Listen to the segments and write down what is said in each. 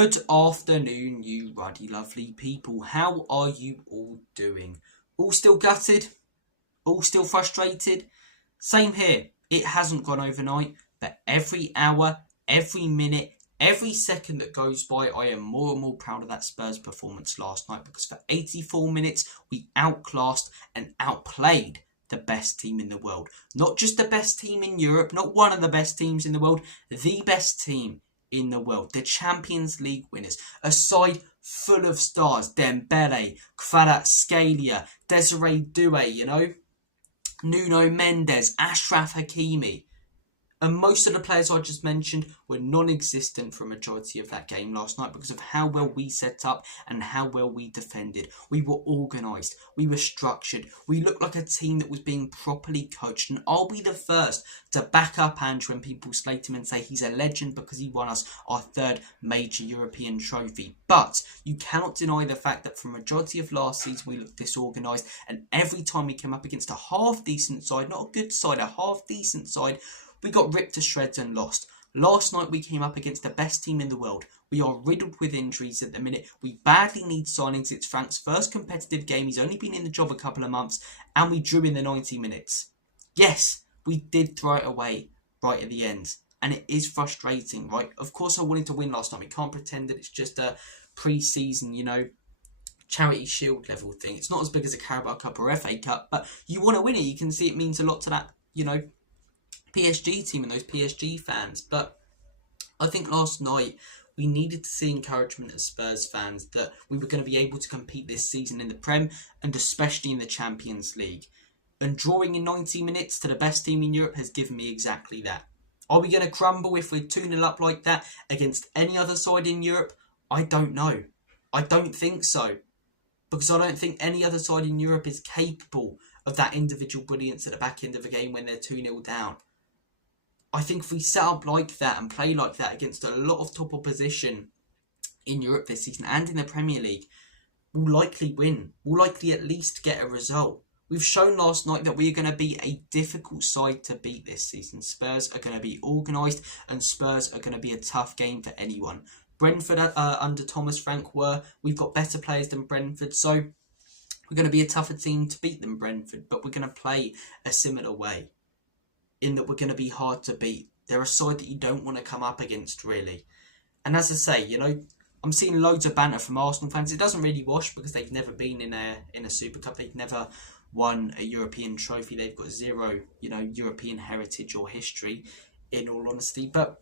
Good afternoon, you ruddy lovely people. How are you all doing? All still gutted? All still frustrated? Same here. It hasn't gone overnight, but every hour, every minute, every second that goes by, I am more and more proud of that Spurs performance last night, because for 84 minutes, we outclassed and outplayed the best team in the world. Not just the best team in Europe, not one of the best teams in the world, the best team in the world. The Champions League winners. A side full of stars. Dembele, Kvaratskhelia, Desiree Doué, Nuno Mendes, Ashraf Hakimi. And most of the players I just mentioned were non-existent for a majority of that game last night because of how well we set up and how well we defended. We were organised. We were structured. We looked like a team that was being properly coached. And I'll be the first to back up Andrew when people slate him and say he's a legend because he won us our third major European trophy. But you cannot deny the fact that for a majority of last season we looked disorganised. And every time we came up against a half-decent side, not a good side, a half-decent side, we got ripped to shreds and lost. Last night we came up against the best team in the world. We are riddled with injuries at the minute. We badly need signings. It's Frank's first competitive game. He's only been in the job a couple of months. And we drew in the 90 minutes. Yes, we did throw it away right at the end. And it is frustrating, right? Of course I wanted to win last night. We can't pretend that it's just a pre-season, Charity Shield level thing. It's not as big as a Carabao Cup or FA Cup. But you want to win it. You can see it means a lot to that, PSG team and those PSG fans. But I think last night we needed to see encouragement as Spurs fans that we were going to be able to compete this season in the Prem and especially in the Champions League. And drawing in 90 minutes to the best team in Europe has given me exactly that. Are we going to crumble if we're 2-0 up like that against any other side in Europe? I don't know. I don't think so. Because I don't think any other side in Europe is capable of that individual brilliance at the back end of a game when they're 2-0 down. I think if we set up like that and play like that against a lot of top opposition in Europe this season and in the Premier League, we'll likely win. We'll likely at least get a result. We've shown last night that we're going to be a difficult side to beat this season. Spurs are going to be organised and Spurs are going to be a tough game for anyone. Brentford under Thomas Frank we've got better players than Brentford, so we're going to be a tougher team to beat than Brentford, but we're going to play a similar way, in that we're going to be hard to beat. They're a side that you don't want to come up against, really. And as I say, I'm seeing loads of banter from Arsenal fans. It doesn't really wash because they've never been in a Super Cup. They've never won a European trophy. They've got zero, European heritage or history, in all honesty. But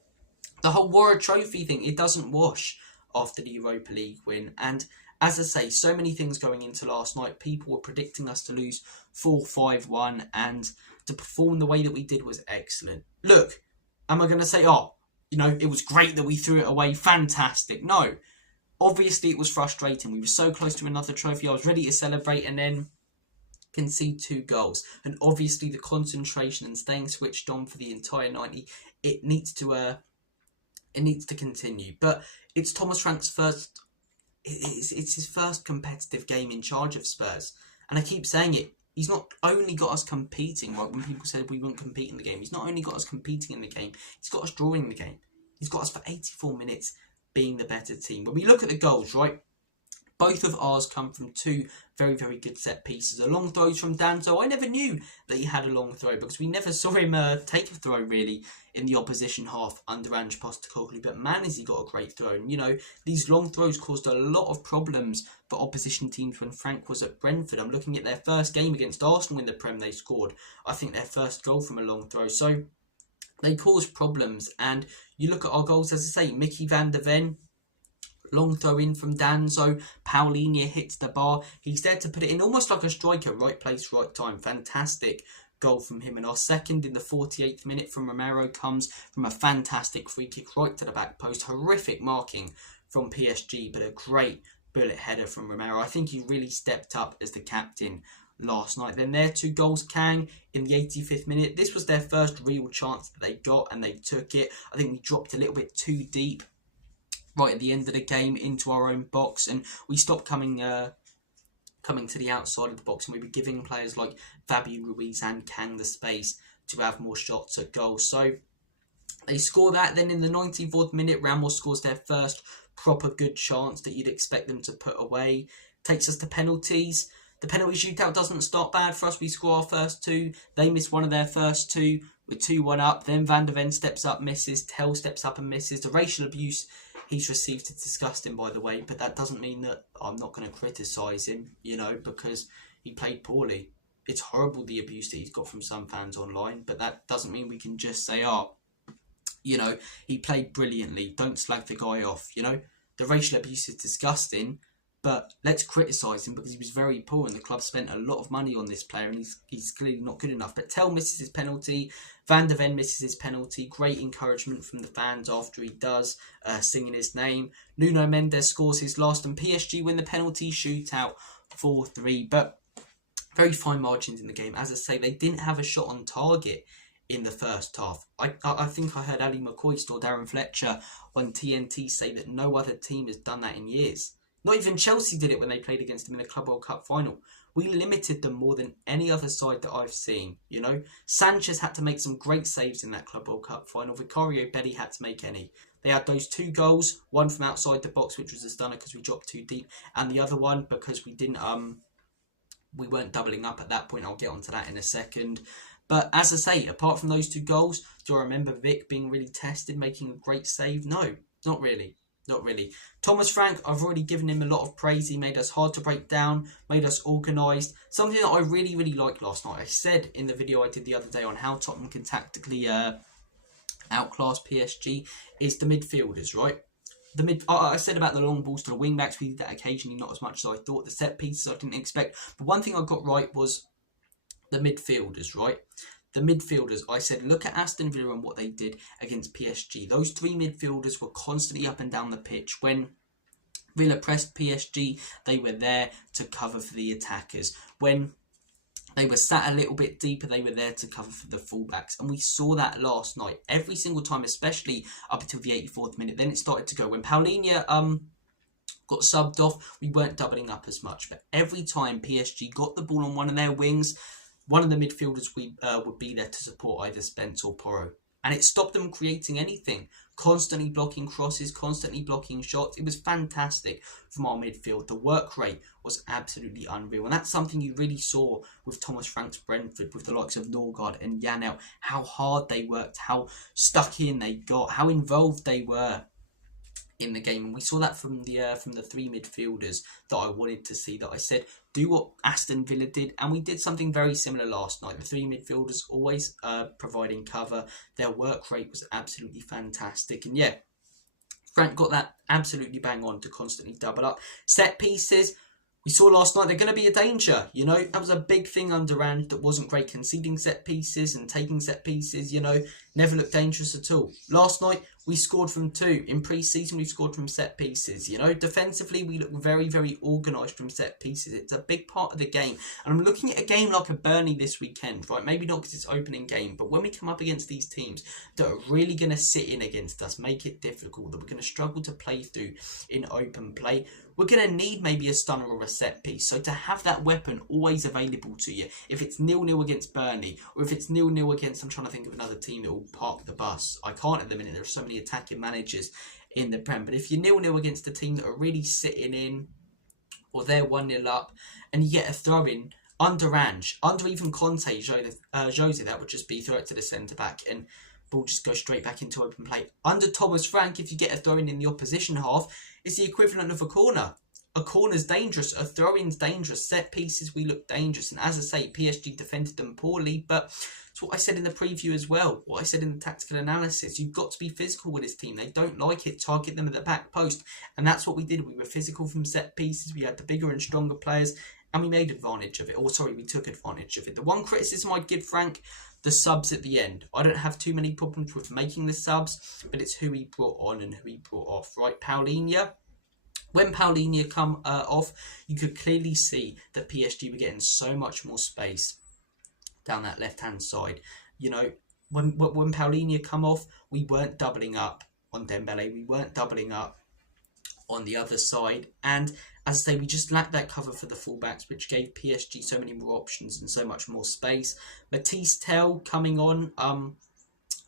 the whole Warrior Trophy thing, it doesn't wash after the Europa League win. And as I say, so many things going into last night. People were predicting us to lose 4-5-1 and to perform the way that we did was excellent. Look, am I going to say, it was great that we threw it away, fantastic? No. Obviously, it was frustrating. We were so close to another trophy. I was ready to celebrate and then concede 2 goals. And obviously, the concentration and staying switched on for the entire 90, it needs to continue. But it's Thomas Frank's first. It's his first competitive game in charge of Spurs. And I keep saying it. He's not only got us competing, right, when people said we wouldn't compete in the game. He's not only got us competing in the game, he's got us drawing the game. He's got us for 84 minutes being the better team. When we look at the goals, right, both of ours come from 2 very, very good set pieces. A long throw from Danzo. I never knew that he had a long throw because we never saw him take a throw, really, in the opposition half under Ange Postecoglou. But man, has he got a great throw. And, these long throws caused a lot of problems for opposition teams when Frank was at Brentford. I'm looking at their first game against Arsenal in the Prem. They scored, I think, their first goal from a long throw. So they caused problems. And you look at our goals, as I say, Mickey van der Ven, long throw in from Danzo. Paulinho hits the bar. He's there to put it in almost like a striker. Right place, right time. Fantastic goal from him. And our second in the 48th minute from Romero comes from a fantastic free kick right to the back post. Horrific marking from PSG, but a great bullet header from Romero. I think he really stepped up as the captain last night. Then their 2 goals, Kang in the 85th minute. This was their first real chance that they got and they took it. I think we dropped a little bit too deep right at the end of the game into our own box, and we stopped coming to the outside of the box, and we were giving players like Fabian Ruiz and Kang the space to have more shots at goal. So they score that. Then in the 94th minute, Ramos scores their first proper good chance that you'd expect them to put away. Takes us to penalties. The penalty shootout doesn't start bad for us. We score our first two. They miss one of their first two. We're 2-1 up. Then Van de Ven steps up, misses. Tell steps up and misses. The racial abuse he's received is disgusting, by the way. But that doesn't mean that I'm not going to criticise him, because he played poorly. It's horrible, the abuse that he's got from some fans online. But that doesn't mean we can just say, he played brilliantly. Don't slag the guy off, The racial abuse is disgusting. But let's criticise him because he was very poor and the club spent a lot of money on this player and he's clearly not good enough. But Tell misses his penalty. Van de Ven misses his penalty. Great encouragement from the fans after he does, singing his name. Nuno Mendes scores his last and PSG win the penalty shootout 4-3. But very fine margins in the game. As I say, they didn't have a shot on target in the first half. I think I heard Ali McCoist or Darren Fletcher on TNT say that no other team has done that in years. Not even Chelsea did it when they played against them in the Club World Cup final. We limited them more than any other side that I've seen, Sanchez had to make some great saves in that Club World Cup final. Vicario barely had to make any. They had those 2 goals, one from outside the box, which was a stunner because we dropped too deep, and the other one because we weren't doubling up at that point. I'll get onto that in a second. But as I say, apart from those 2 goals, do I remember Vic being really tested, making a great save? No, not really. Not really. Thomas Frank, I've already given him a lot of praise. He made us hard to break down, made us organised. Something that I really, really liked last night. I said in the video I did the other day on how Tottenham can tactically outclass PSG is the midfielders, right? I said about the long balls to the wing-backs. We did that occasionally, not as much as I thought. The set pieces I didn't expect. But one thing I got right was the midfielders, right? The midfielders, I said, look at Aston Villa and what they did against PSG. Those 3 midfielders were constantly up and down the pitch. When Villa pressed PSG, they were there to cover for the attackers. When they were sat a little bit deeper, they were there to cover for the fullbacks. And we saw that last night. Every single time, especially up until the 84th minute. Then it started to go. When Paulinho got subbed off, we weren't doubling up as much. But every time PSG got the ball on one of their wings, one of the midfielders would be there to support either Spence or Porro. And it stopped them creating anything. Constantly blocking crosses, constantly blocking shots. It was fantastic from our midfield. The work rate was absolutely unreal. And that's something you really saw with Thomas Frank's Brentford, with the likes of Norgard and Janelt. How hard they worked, how stuck in they got, how involved they were in the game. And we saw that from the 3 midfielders that I wanted to see, that I said, do what Aston Villa did. And we did something very similar last night. The 3 midfielders always providing cover. Their work rate was absolutely fantastic. And yeah, Frank got that absolutely bang on to constantly double up. Set pieces, we saw last night, they're going to be a danger, That was a big thing under Rand that wasn't great. Conceding set pieces and taking set pieces, never looked dangerous at all. Last night, we scored from 2. In pre-season, we've scored from set pieces, Defensively, we look very, very organised from set pieces. It's a big part of the game. And I'm looking at a game like a Burnley this weekend, right? Maybe not because it's opening game, but when we come up against these teams that are really going to sit in against us, make it difficult, that we're going to struggle to play through in open play, we're going to need maybe a stunner or a set piece. So to have that weapon always available to you, if it's 0-0 against Burnley, or if it's 0-0 against, I'm trying to think of another team that will park the bus. I can't at the minute, there are so many attacking managers in the Prem. But if you're 0-0 against a team that are really sitting in, or they're 1-0 up, and you get a throw-in under Ange, under even Conte, Jose, that would just be throw it to the centre-back, and ball just goes straight back into open play. Under Thomas Frank, if you get a throw-in in the opposition half, it's the equivalent of a corner. A corner's dangerous, a throw-in's dangerous, set pieces we look dangerous. And as I say, PSG defended them poorly, but it's what I said in the preview as well, what I said in the tactical analysis. You've got to be physical with this team. They don't like it. Target them at the back post. And that's what we did. We were physical from set pieces. We had the bigger and stronger players, and we made advantage of it. We took advantage of it. The one criticism I'd give Frank, the subs at the end. I don't have too many problems with making the subs, but it's who he brought on and who he brought off, right? Paulinho. When Paulinho come off, you could clearly see that PSG were getting so much more space down that left-hand side. When Paulinho come off, we weren't doubling up on Dembele. We weren't doubling up on the other side. And as I say, we just lacked that cover for the fullbacks, which gave PSG so many more options and so much more space. Matisse Tell coming on,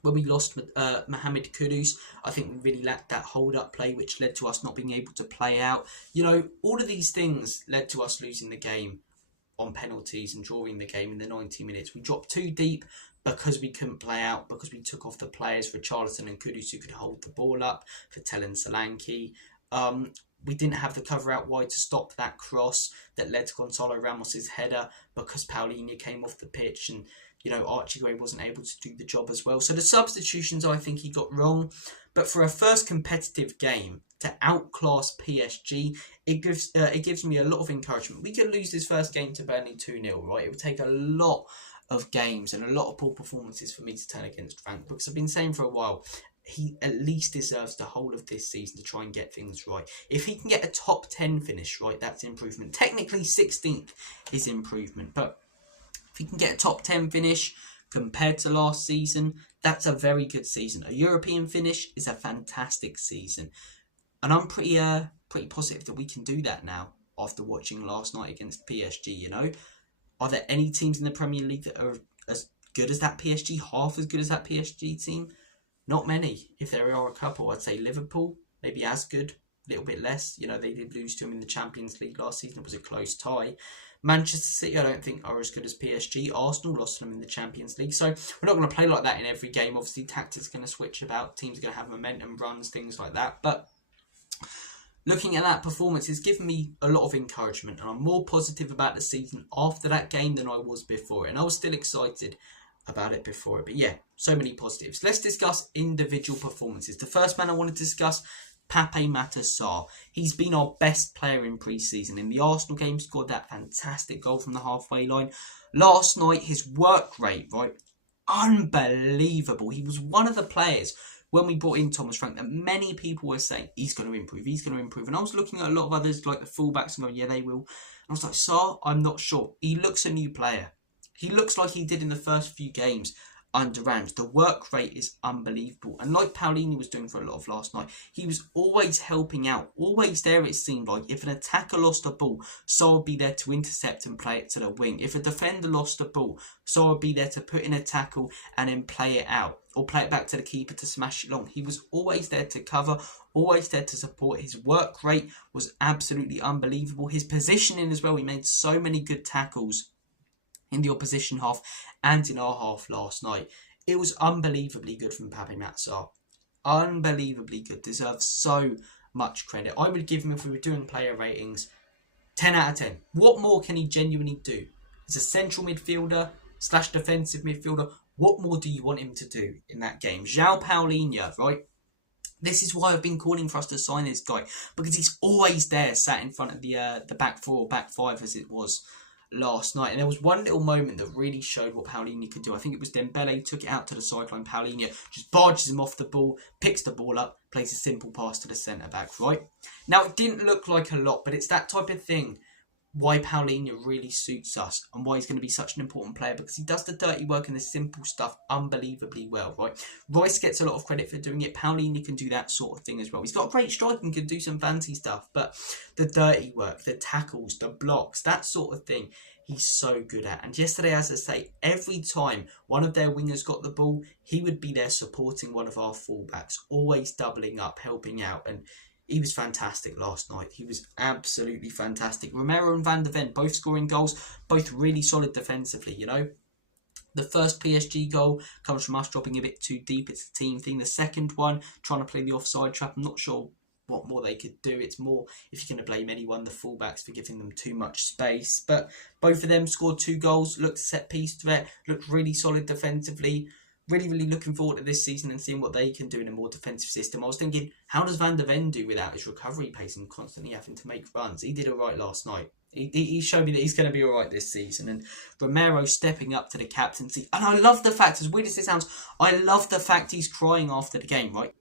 When we lost Mohamed Kudus, I think we really lacked that hold-up play, which led to us not being able to play out. You know, all of these things led to us losing the game on penalties and drawing the game in the 90 minutes. We dropped too deep because we couldn't play out, because we took off the players for Richarlison and Kudus who could hold the ball up, for Tell Solanke. We didn't have the cover out wide to stop that cross that led to Gonzalo Ramos's header, because Paulinho came off the pitch and, you know, Archie Gray wasn't able to do the job as well. So the substitutions I think he got wrong. But for a first competitive game to outclass PSG, it gives me a lot of encouragement. We could lose this first game to Burnley 2-0, right? It would take a lot of games and a lot of poor performances for me to turn against Frank, because I've been saying for a while, he at least deserves the whole of this season to try and get things right. If he can get a top 10 finish, right, that's improvement. Technically 16th is improvement, but if he can get a top 10 finish compared to last season, that's a very good season. A European finish is a fantastic season. And I'm pretty positive that we can do that now after watching last night against PSG, you know. Are there any teams in the Premier League that are as good as that PSG, half as good as that PSG team? Not many. If there are a couple, I'd say Liverpool, maybe as good, a little bit less. You know, they did lose to him in the Champions League last season. It was a close tie. Manchester City, I don't think are as good as PSG. Arsenal lost to them in the Champions League. So we're not going to play like that in every game. Obviously, tactics are going to switch about. Teams are going to have momentum runs, things like that. But looking at that performance, it's given me a lot of encouragement. And I'm more positive about the season after that game than I was before. And I was still excited about it before. But yeah, so many positives. Let's discuss individual performances. The first man I want to discuss, Pape Matar Sarr. He's been our best player in pre-season. In the Arsenal game, scored that fantastic goal from the halfway line. Last night, his work rate, right, unbelievable. He was one of the players when we brought in Thomas Frank that many people were saying, he's going to improve, he's going to improve. And I was looking at a lot of others, like the fullbacks, and going, yeah, they will. And I was like, Sarr, I'm not sure. He looks a new player. He looks like he did in the first few games under Rams. The work rate is unbelievable. And like Paulinho was doing for a lot of last night, he was always helping out. Always there, it seemed like. If an attacker lost a ball, Sarr would be there to intercept and play it to the wing. If a defender lost a ball, Sarr would be there to put in a tackle and then play it out, or play it back to the keeper to smash it long. He was always there to cover, always there to support. His work rate was absolutely unbelievable. His positioning as well, he made so many good tackles in the opposition half and in our half last night. It was unbelievably good from Pape Matar Sarr. Unbelievably good. Deserves so much credit. I would give him, if we were doing player ratings, 10 out of 10. What more can he genuinely do? He's a central midfielder / defensive midfielder. What more do you want him to do in that game? João Paulinho, right? This is why I've been calling for us to sign this guy, because he's always there, sat in front of the back four or back five as it was last night. And there was one little moment that really showed what Paulinho could do. I think it was Dembele took it out to the sideline. Paulinho just barges him off the ball, picks the ball up, plays a simple pass to the centre back, right? Now, it didn't look like a lot, but it's that type of thing why Paulinho really suits us and why he's going to be such an important player, because he does the dirty work and the simple stuff unbelievably well, right? Royce gets a lot of credit for doing it. Paulinho can do that sort of thing as well. He's got a great strike and can do some fancy stuff, but the dirty work, the tackles, the blocks, that sort of thing, he's so good at. And yesterday, as I say, every time one of their wingers got the ball, he would be there supporting one of our fullbacks, always doubling up, helping out. And he was fantastic last night. He was absolutely fantastic. Romero and Van de Ven both scoring goals, both really solid defensively, you know. The first PSG goal comes from us dropping a bit too deep. It's a team thing. The second one, trying to play the offside trap. I'm not sure what more they could do. It's more, if you're going to blame anyone, the fullbacks for giving them too much space. But both of them scored 2 goals, looked set piece threat, looked really solid defensively. Really looking forward to this season and seeing what they can do in a more defensive system. I was thinking, how does Van de Ven do without his recovery pace and constantly having to make runs? He did all right last night. He showed me that he's going to be all right this season. And Romero stepping up to the captaincy. And I love the fact, as weird as it sounds, I love the fact he's crying after the game, right?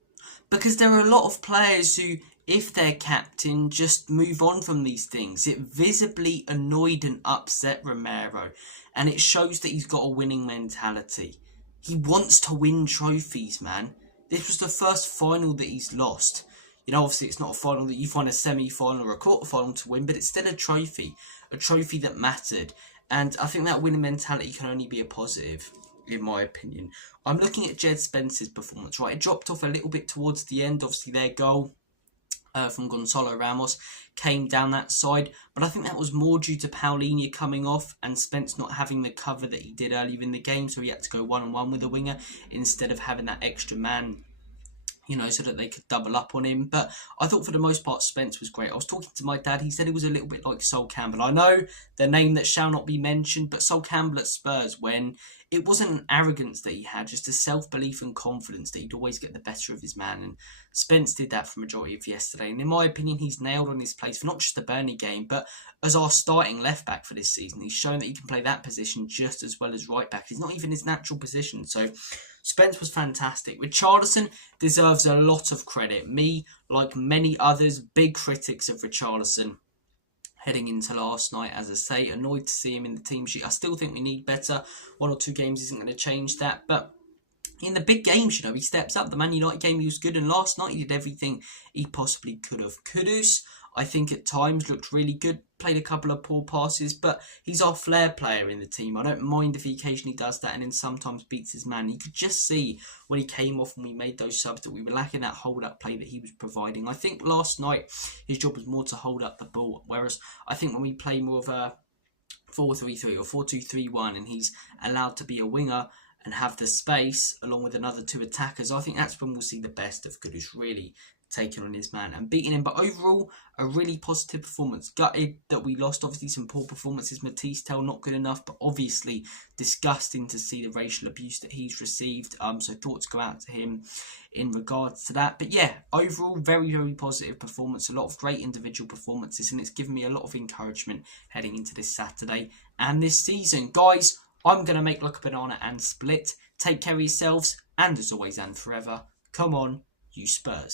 Because there are a lot of players who, if they're captain, just move on from these things. It visibly annoyed and upset Romero. And it shows that he's got a winning mentality. He wants to win trophies, man. This was the first final that he's lost. You know, obviously it's not a final that you find a semi-final or a quarter-final to win, but it's still a trophy that mattered. And I think that winning mentality can only be a positive. in my opinion. I'm looking at Jed Spence's performance, right? It dropped off a little bit towards the end. Obviously, their goal from Gonzalo Ramos came down that side, but I think that was more due to Paulinho coming off and Spence not having the cover that he did earlier in the game, so he had to go one-on-one with a winger instead of having that extra man, you know, so that they could double up on him. But I thought for the most part Spence was great. I was talking to my dad, he said he was a little bit like Sol Campbell. I know the name that shall not be mentioned, but Sol Campbell at Spurs, when it wasn't an arrogance that he had, just a self-belief and confidence that he'd always get the better of his man, and Spence did that for the majority of yesterday, and in my opinion he's nailed on his place for not just the Burnley game, but as our starting left back for this season. He's shown that he can play that position just as well as right back. It's not even his natural position, so Spence was fantastic. Richarlison deserves a lot of credit. Me, like many others, big critics of Richarlison heading into last night. As I say, annoyed to see him in the team sheet. I still think we need better. 1 or 2 games isn't going to change that, but in the big games, you know, he steps up. The Man United game, he was good, and last night he did everything he possibly could have. Kudus, I think at times looked really good, played a couple of poor passes, but he's our flair player in the team. I don't mind if he occasionally does that and then sometimes beats his man. You could just see when he came off and we made those subs that we were lacking that hold-up play that he was providing. I think last night his job was more to hold up the ball, whereas I think when we play more of a 4-3-3 or 4-2-3-1 and he's allowed to be a winger and have the space along with another 2 attackers, I think that's when we'll see the best of Kudus really taking on his man and beating him. But overall, a really positive performance. Gutted that we lost, obviously some poor performances. Matisse Tell not good enough, but obviously disgusting to see the racial abuse that he's received. So thoughts go out to him in regards to that. But yeah, overall, very, very positive performance. A lot of great individual performances, and it's given me a lot of encouragement heading into this Saturday and this season. Guys, I'm going to make like a banana and split. Take care of yourselves, and as always and forever, come on, you Spurs.